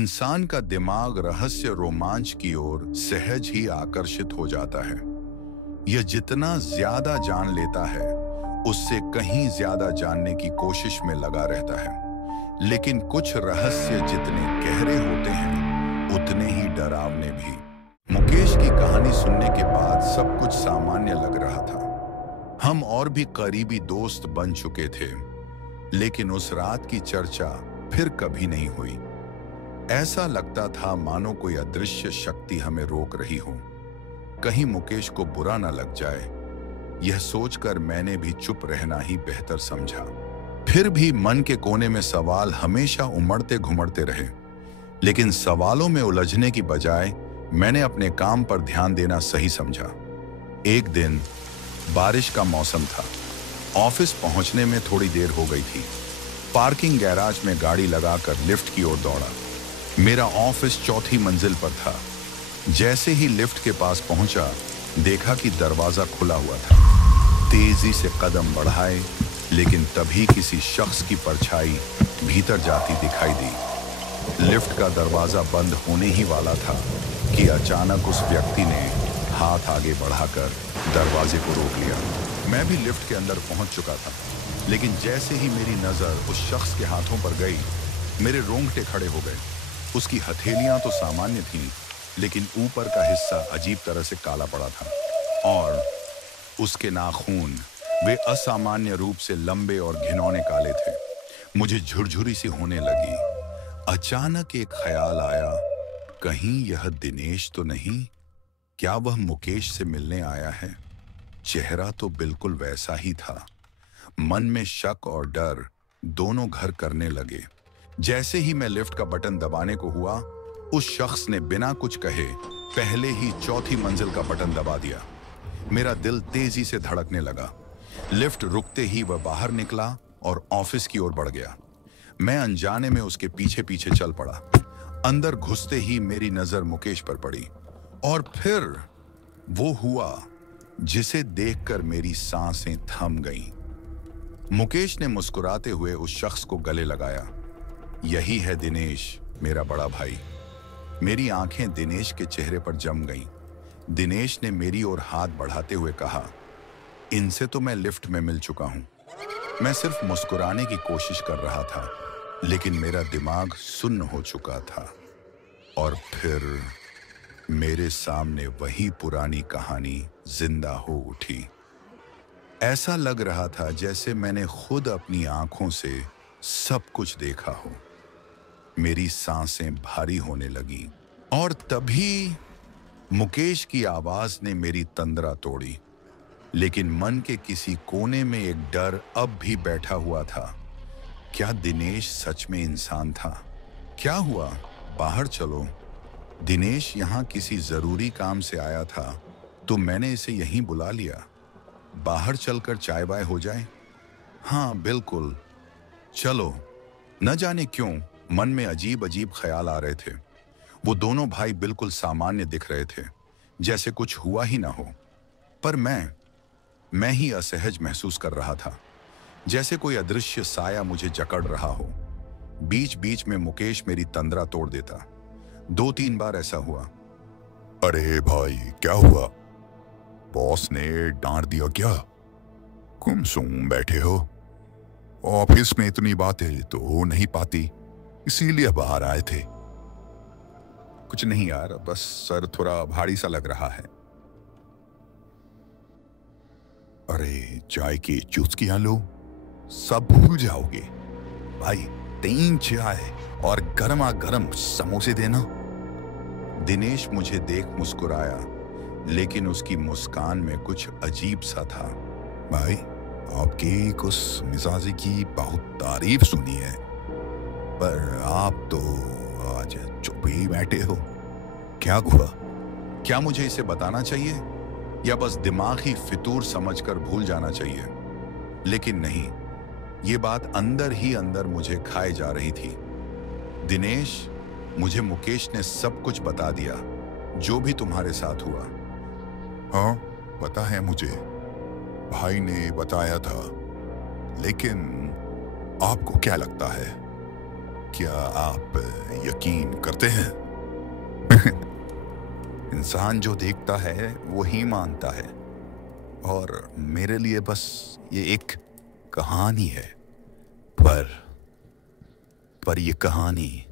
इंसान का दिमाग रहस्य रोमांच की ओर सहज ही आकर्षित हो जाता है। यह जितना ज्यादा जान लेता है, उससे कहीं ज्यादा जानने की कोशिश में लगा रहता है। लेकिन कुछ रहस्य जितने गहरे होते हैं, उतने ही डरावने भी। मुकेश की कहानी सुनने के बाद सब कुछ सामान्य लग रहा था। हम और भी करीबी दोस्त बन चुके थे, लेकिन उस रात की चर्चा फिर कभी नहीं हुई। ऐसा लगता था मानो कोई अदृश्य शक्ति हमें रोक रही हो। कहीं मुकेश को बुरा न लग जाए, यह सोचकर मैंने भी चुप रहना ही बेहतर समझा। फिर भी मन के कोने में सवाल हमेशा उमड़ते घुमड़ते रहे, लेकिन सवालों में उलझने की बजाय मैंने अपने काम पर ध्यान देना सही समझा। एक दिन बारिश का मौसम था। ऑफिस पहुंचने में थोड़ी देर हो गई थी। पार्किंग गैराज में गाड़ी लगाकर लिफ्ट की ओर दौड़ा। मेरा ऑफिस चौथी मंजिल पर था। जैसे ही लिफ्ट के पास पहुंचा, देखा कि दरवाजा खुला हुआ था। तेजी से कदम बढ़ाए, लेकिन तभी किसी शख्स की परछाई भीतर जाती दिखाई दी। लिफ्ट का दरवाजा बंद होने ही वाला था कि अचानक उस व्यक्ति ने हाथ आगे बढ़ाकर दरवाजे को रोक लिया। मैं भी लिफ्ट के अंदर पहुंच चुका था, लेकिन जैसे ही मेरी नजर उस शख्स के हाथों पर गई, मेरे रोंगटे खड़े हो गए। उसकी हथेलियां तो सामान्य थीं, लेकिन ऊपर का हिस्सा अजीब तरह से काला पड़ा था, और उसके नाखून वे असामान्य रूप से लंबे और घिनौने काले थे। मुझे झुरझुरी सी होने लगी। अचानक एक ख्याल आया, कहीं यह दिनेश तो नहीं? क्या वह मुकेश से मिलने आया है? चेहरा तो बिल्कुल वैसा ही था। मन में शक और डर दोनों घर करने लगे। जैसे ही मैं लिफ्ट का बटन दबाने को हुआ, उस शख्स ने बिना कुछ कहे पहले ही चौथी मंजिल का बटन दबा दिया। मेरा दिल तेजी से धड़कने लगा। लिफ्ट रुकते ही वह बाहर निकला और ऑफिस की ओर बढ़ गया। मैं अनजाने में उसके पीछे पीछे चल पड़ा। अंदर घुसते ही मेरी नजर मुकेश पर पड़ी, और फिर वो हुआ जिसे देखकर मेरी सांसें थम गईं। मुकेश ने मुस्कुराते हुए उस शख्स को गले लगाया। यही है दिनेश, मेरा बड़ा भाई। मेरी आंखें दिनेश के चेहरे पर जम गईं। दिनेश ने मेरी ओर हाथ बढ़ाते हुए कहा, इनसे तो मैं लिफ्ट में मिल चुका हूं। मैं सिर्फ मुस्कुराने की कोशिश कर रहा था, लेकिन मेरा दिमाग सुन्न हो चुका था। और फिर मेरे सामने वही पुरानी कहानी जिंदा हो उठी। ऐसा लग रहा था जैसे मैंने खुद अपनी आंखों से सब कुछ देखा हो। मेरी सांसें भारी होने लगीं, और तभी मुकेश की आवाज ने मेरी तंद्रा तोड़ी। लेकिन मन के किसी कोने में एक डर अब भी बैठा हुआ था। क्या दिनेश सच में इंसान था? क्या हुआ? बाहर चलो। दिनेश यहाँ किसी जरूरी काम से आया था, तो मैंने इसे यहीं बुला लिया। बाहर चलकर चाय बाय हो जाए। हाँ बिल्कुल, चलो। न जाने क्यों मन में अजीब अजीब ख्याल आ रहे थे। वो दोनों भाई बिल्कुल सामान्य दिख रहे थे, जैसे कुछ हुआ ही ना हो। पर मैं ही असहज महसूस कर रहा था, जैसे कोई अदृश्य साया मुझे जकड़ रहा हो। बीच बीच में मुकेश मेरी तंद्रा तोड़ देता। 2-3 बार ऐसा हुआ। अरे भाई, क्या हुआ? बॉस ने डांट दिया क्या? गुमसुम बैठे हो? ऑफिस में इतनी बातें तो हो नहीं पाती, इसीलिए बाहर आए थे। कुछ नहीं यार, बस सर थोड़ा भारी सा लग रहा है। अरे चाय की चुस्कियां लो, सब भूल जाओगे। भाई 3 चाय और गर्मा गर्म समोसे देना। दिनेश मुझे देख मुस्कुराया, लेकिन उसकी मुस्कान में कुछ अजीब सा था। भाई, आपकी कुछ मिजाजी की बहुत तारीफ सुनी है, पर आप तो आज चुप ही बैठे हो। क्या हुआ? क्या मुझे इसे बताना चाहिए, या बस दिमागी फितूर समझकर भूल जाना चाहिए? लेकिन नहीं, ये बात अंदर ही अंदर मुझे खाए जा रही थी। दिनेश, मुझे मुकेश ने सब कुछ बता दिया, जो भी तुम्हारे साथ हुआ। हाँ, पता है मुझे, भाई ने बताया था। लेकिन आपको क्या लगता है, क्या आप यकीन करते हैं? इंसान जो देखता है वो ही मानता है, और मेरे लिए बस ये एक कहानी है। पर ये कहानी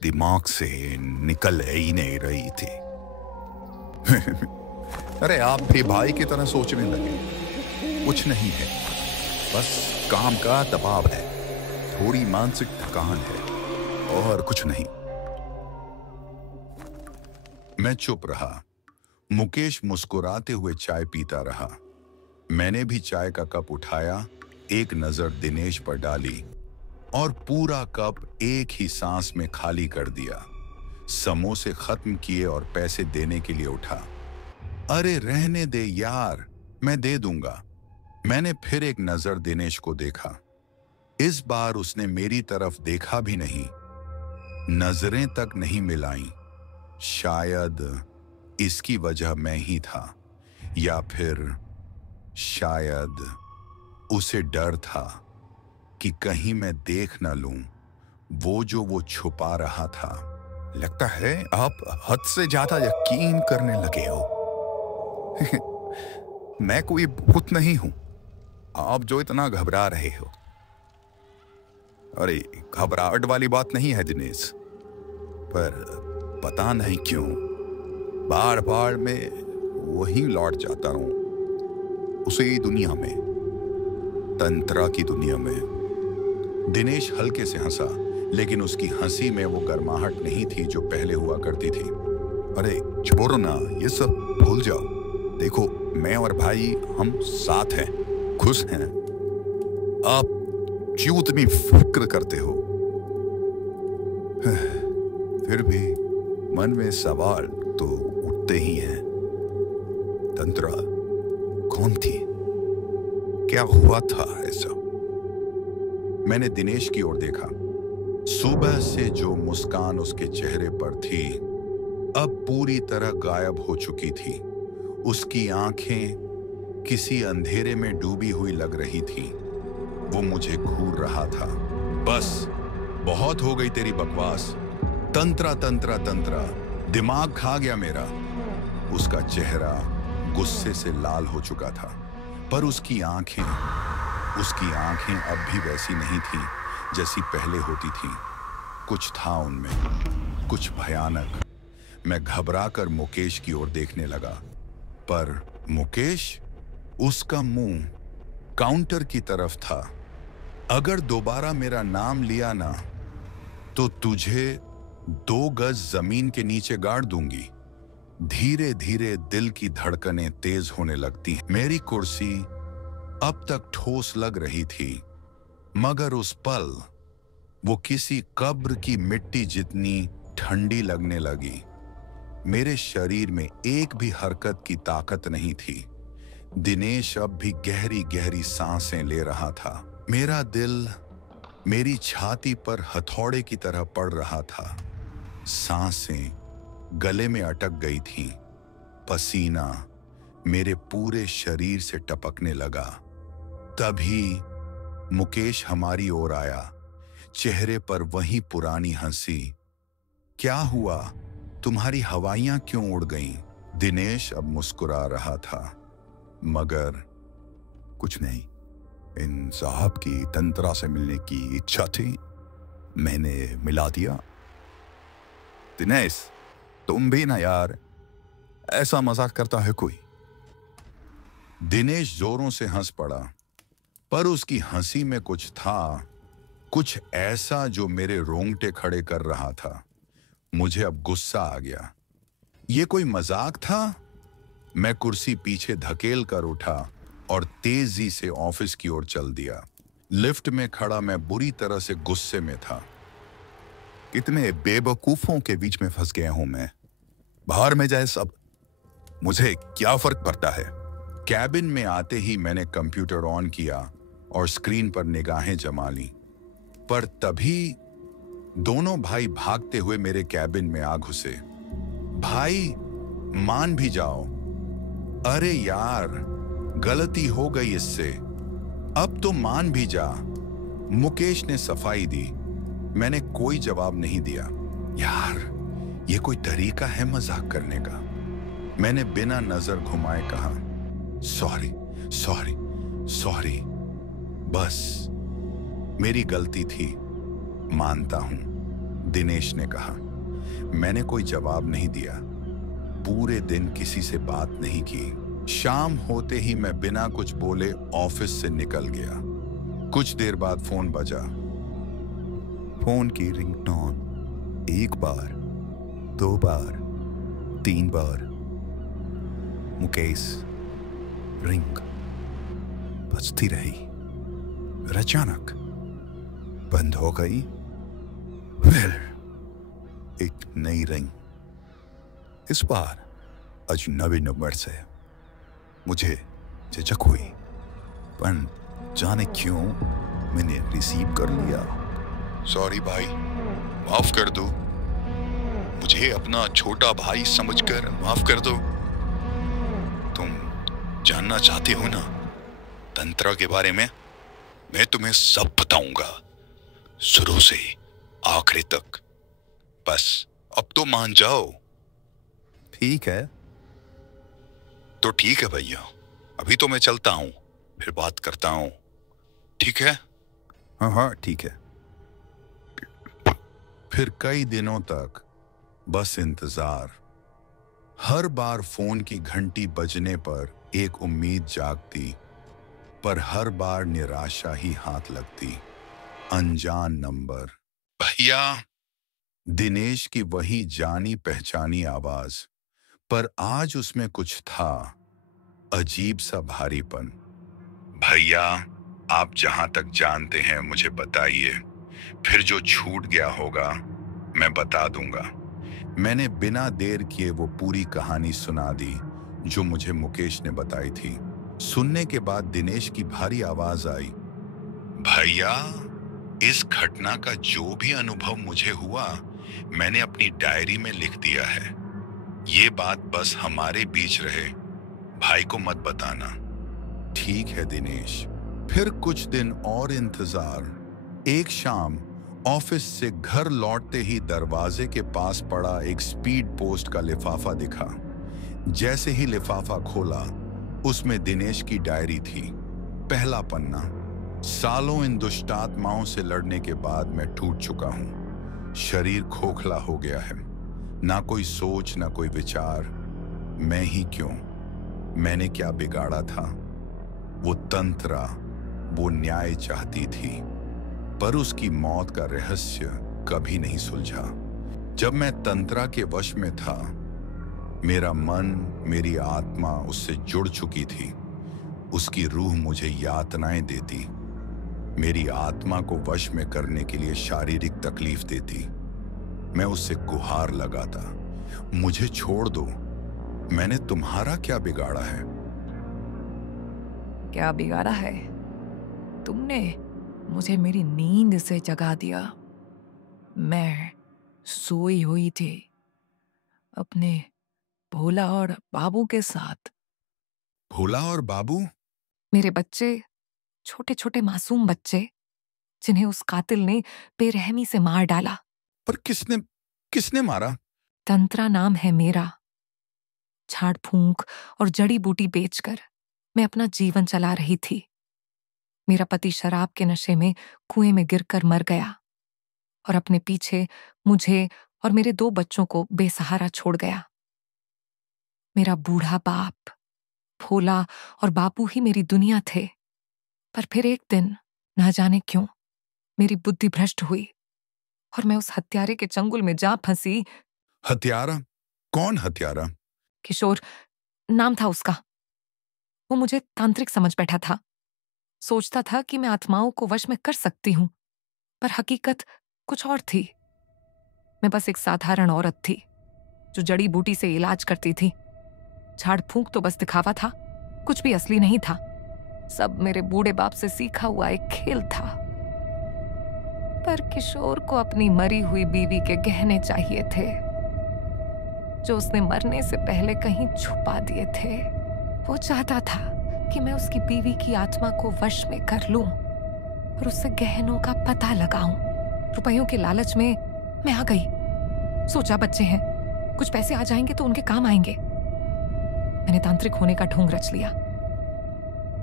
दिमाग से निकल ही नहीं रही थी। अरे आप भी भाई की तरह सोचने लगे। कुछ नहीं है, बस काम का दबाव है, थोड़ी मानसिक थकान है, और कुछ नहीं। मैं चुप रहा। मुकेश मुस्कुराते हुए चाय पीता रहा। मैंने भी चाय का कप उठाया, एक नजर दिनेश पर डाली और पूरा कप एक ही सांस में खाली कर दिया। समोसे खत्म किए और पैसे देने के लिए उठा। अरे रहने दे यार, मैं दे दूंगा। मैंने फिर एक नजर दिनेश को देखा। इस बार उसने मेरी तरफ देखा भी नहीं, नजरें तक नहीं मिलाईं। शायद इसकी वजह मैं ही था, या फिर शायद उसे डर था कि कहीं मैं देख न लूं वो छुपा रहा था। लगता है आप हद से ज्यादा यकीन करने लगे हो। मैं कोई भूत नहीं हूं, आप जो इतना घबरा रहे हो। अरे घबराहट वाली बात नहीं है दिनेश, पर पता नहीं क्यों बार बार मैं वहीं लौट जाता हूं, उसी दुनिया में, तंत्रा की दुनिया में। दिनेश हल्के से हंसा, लेकिन उसकी हंसी में वो गर्माहट नहीं थी जो पहले हुआ करती थी। अरे छोड़ो ना, ये सब भूल जाओ। देखो, मैं और भाई हम साथ हैं, खुश हैं। आप क्यों इतनी फिक्र करते हो? फिर भी मन में सवाल तो उठते ही हैं। तंत्रा कौन थी? क्या हुआ था ऐसा? मैंने दिनेश की ओर देखा। सुबह से जो मुस्कान उसके चेहरे पर थी, अब पूरी तरह गायब हो चुकी थी। उसकी आंखें किसी अंधेरे में डूबी हुई लग रही थी। वो मुझे घूर रहा था। बस बहुत हो गई तेरी बकवास। तंत्रा तंत्रा तंत्रा, दिमाग खा गया मेरा। उसका चेहरा गुस्से से लाल हो चुका था, पर उसकी आंखें अब भी वैसी नहीं थी जैसी पहले होती थी। कुछ था उनमें, कुछ भयानक। मैं घबराकर मुकेश की ओर देखने लगा, पर मुकेश, उसका मुंह काउंटर की तरफ था। अगर दोबारा मेरा नाम लिया ना, तो तुझे 2 गज जमीन के नीचे गाड़ दूंगी। धीरे धीरे दिल की धड़कनें तेज होने लगती हैं। मेरी कुर्सी अब तक ठोस लग रही थी, मगर उस पल वो किसी कब्र की मिट्टी जितनी ठंडी लगने लगी। मेरे शरीर में एक भी हरकत की ताकत नहीं थी। दिनेश अब भी गहरी गहरी सांसें ले रहा था। मेरा दिल मेरी छाती पर हथौड़े की तरह पड़ रहा था। सांसें गले में अटक गई थीं। पसीना मेरे पूरे शरीर से टपकने लगा। तभी मुकेश हमारी ओर आया, चेहरे पर वही पुरानी हंसी। क्या हुआ? तुम्हारी हवाइयां क्यों उड़ गईं? दिनेश अब मुस्कुरा रहा था, मगर कुछ नहीं। इन साहब की तंत्रा से मिलने की इच्छा थी, मैंने मिला दिया। दिनेश, तुम भी ना यार, ऐसा मजाक करता है कोई? दिनेश जोरों से हंस पड़ा, पर उसकी हंसी में कुछ था, कुछ ऐसा जो मेरे रोंगटे खड़े कर रहा था। मुझे अब गुस्सा आ गया। ये कोई मजाक था? मैं कुर्सी पीछे धकेल कर उठा और तेजी से ऑफिस की ओर चल दिया। लिफ्ट में खड़ा मैं बुरी तरह से गुस्से में था। कितने बेवकूफों के बीच में फंस गया हूं मैं। बाहर में जाए सब, मुझे क्या फर्क पड़ता है? कैबिन में आते ही मैंने कंप्यूटर ऑन किया और स्क्रीन पर निगाहें जमा ली, पर तभी दोनों भाई भागते हुए मेरे कैबिन में आ घुसे। भाई, मान भी जाओ। अरे यार, गलती हो गई इससे, अब तो मान भी जा। मुकेश ने सफाई दी। मैंने कोई जवाब नहीं दिया। यार, ये कोई तरीका है मजाक करने का? मैंने बिना नजर घुमाए कहा, सॉरी सॉरी सॉरी, बस मेरी गलती थी, मानता हूं, दिनेश ने कहा। मैंने कोई जवाब नहीं दिया। पूरे दिन किसी से बात नहीं की। शाम होते ही मैं बिना कुछ बोले ऑफिस से निकल गया। कुछ देर बाद फोन बजा। फोन की रिंगटोन 1 बार, 2 बार, 3 बार। मुकेश, रिंग बजती रही, फिर अचानक बंद हो गई। फिर एक नई रिंग, इस बार अजनबी नंबर से। मुझे झिझक हुई, पर जाने क्यों मैंने रिसीव कर लिया। सॉरी भाई, माफ कर दो, मुझे अपना छोटा भाई समझकर माफ कर दो। तुम जानना चाहते हो ना तंत्र के बारे में? मैं तुम्हें सब बताऊंगा, शुरू से आखिरी तक। बस अब तो मान जाओ। ठीक है तो ठीक है भैया, अभी तो मैं चलता हूं, फिर बात करता हूं, ठीक है? हाँ हाँ ठीक है। फिर कई दिनों तक बस इंतजार। हर बार फोन की घंटी बजने पर एक उम्मीद जागती, पर हर बार निराशा ही हाथ लगती। अनजान नंबर। भैया, दिनेश की वही जानी पहचानी आवाज, पर आज उसमें कुछ था, अजीब सा भारीपन। भैया, आप जहां तक जानते हैं मुझे बताइए, फिर जो छूट गया होगा मैं बता दूंगा। मैंने बिना देर किए वो पूरी कहानी सुना दी जो मुझे मुकेश ने बताई थी। सुनने के बाद दिनेश की भारी आवाज आई, भैया, इस घटना का जो भी अनुभव मुझे हुआ मैंने अपनी डायरी में लिख दिया है। ये बात बस हमारे बीच रहे, भाई को मत बताना। ठीक है दिनेश। फिर कुछ दिन और इंतजार। एक शाम ऑफिस से घर लौटते ही दरवाजे के पास पड़ा एक स्पीड पोस्ट का लिफाफा दिखा। जैसे ही लिफाफा खोला, उसमें दिनेश की डायरी थी। पहला पन्ना। सालों इन दुष्टात्माओं से लड़ने के बाद मैं टूट चुका हूं। शरीर खोखला हो गया है, ना कोई सोच, ना कोई विचार। मैं ही क्यों? मैंने क्या बिगाड़ा था? वो तंत्रा, वो न्याय चाहती थी, पर उसकी मौत का रहस्य कभी नहीं सुलझा। जब मैं तंत्रा के वश में था, मेरा मन, मेरी आत्मा उससे जुड़ चुकी थी। उसकी रूह मुझे यातनाएं देती, मेरी आत्मा को वश में करने के लिए शारीरिक तकलीफ देती। मैं उससे गुहार लगाता, मुझे छोड़ दो, मैंने तुम्हारा क्या बिगाड़ा है? क्या बिगाड़ा है? तुमने मुझे मेरी नींद से जगा दिया। मैं सोई हुई थी अपने भोला और बाबू के साथ। भोला और बाबू? मेरे बच्चे, छोटे छोटे मासूम बच्चे, जिन्हें उस कातिल ने बेरहमी से मार डाला। पर किसने किसने मारा? तंत्रा नाम है मेरा। झाड़ फूंक और जड़ी बूटी बेचकर मैं अपना जीवन चला रही थी। मेरा पति शराब के नशे में कुएं में गिरकर मर गया और अपने पीछे मुझे और मेरे 2 बच्चों को बेसहारा छोड़ गया। मेरा बूढ़ा बाप, भोला और बापू ही मेरी दुनिया थे। पर फिर एक दिन, ना जाने क्यों, मेरी बुद्धि भ्रष्ट हुई और मैं उस हत्यारे के चंगुल में जा फंसी। हत्यारा? कौन हत्यारा? किशोर नाम था उसका। वो मुझे तांत्रिक समझ बैठा था। सोचता था कि मैं आत्माओं को वश में कर सकती हूं, पर हकीकत कुछ और थी। मैं बस एक साधारण औरत थी जो जड़ी बूटी से इलाज करती थी। झाड़ फूंक तो बस दिखावा था, कुछ भी असली नहीं था। सब मेरे बूढ़े बाप से सीखा हुआ एक खेल था। पर किशोर को अपनी मरी हुई बीवी के गहने चाहिए थे, जो उसने मरने से पहले कहीं छुपा दिए थे। वो चाहता था कि मैं उसकी बीवी की आत्मा को वश में कर लूं और उससे गहनों का पता लगाऊं। रुपयों के लालच में मैं आ गई। सोचा बच्चे हैं, कुछ पैसे आ जाएंगे तो उनके काम आएंगे। मैंने तांत्रिक होने का ढोंग रच लिया।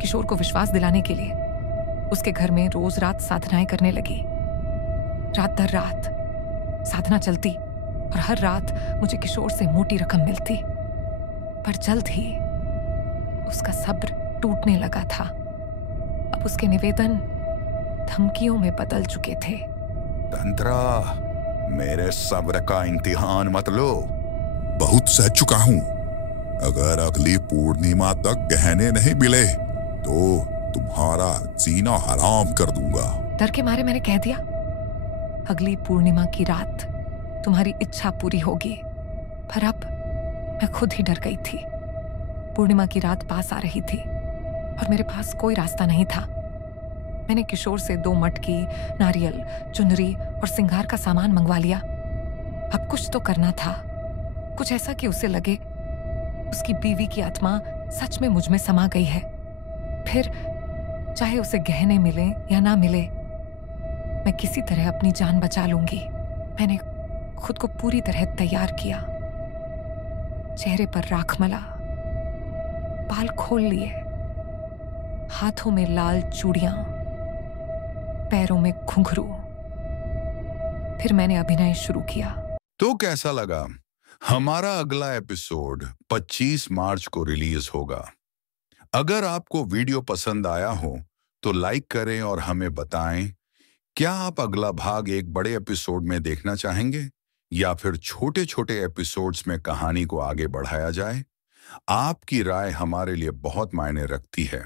किशोर को विश्वास दिलाने के लिए उसके घर में रोज रात साधनाएं करने लगी। रात दर रात साधना चलती और हर रात मुझे किशोर से मोटी रकम मिलती। पर जल्द ही उसका सब्र टूटने लगा था। अब उसके निवेदन धमकियों में बदल चुके थे। तंत्रा, मेरे सब्र का इम्तिहान मत लो। बहुत सह चुका हूं। अगर अगली पूर्णिमा तक गहने नहीं मिले तो तुम्हारा जीना हराम कर दूंगा। डर के मारे मैंने कह दिया, अगली पूर्णिमा की रात तुम्हारी इच्छा पूरी होगी। पर अब मैं खुद ही डर गई थी। पूर्णिमा की रात पास आ रही थी और मेरे पास कोई रास्ता नहीं था। मैंने किशोर से 2 मटकी, नारियल, चुनरी और सिंगार का सामान मंगवा लिया। अब कुछ तो करना था, कुछ ऐसा कि उसे लगे उसकी बीवी की आत्मा सच में मुझ में समा गई है। फिर चाहे उसे गहने मिले या ना मिले, मैं किसी तरह अपनी जान बचा लूंगी। मैंने खुद को पूरी तरह तैयार किया। चेहरे पर राख मला, बाल खोल लिए, हाथों में लाल चूड़ियां, पैरों में घुंघरू। फिर मैंने अभिनय शुरू किया। तो कैसा लगा? हमारा अगला एपिसोड 25 मार्च को रिलीज होगा। अगर आपको वीडियो पसंद आया हो तो लाइक करें और हमें बताएं, क्या आप अगला भाग एक बड़े एपिसोड में देखना चाहेंगे या फिर छोटे छोटे एपिसोड्स में कहानी को आगे बढ़ाया जाए? आपकी राय हमारे लिए बहुत मायने रखती है।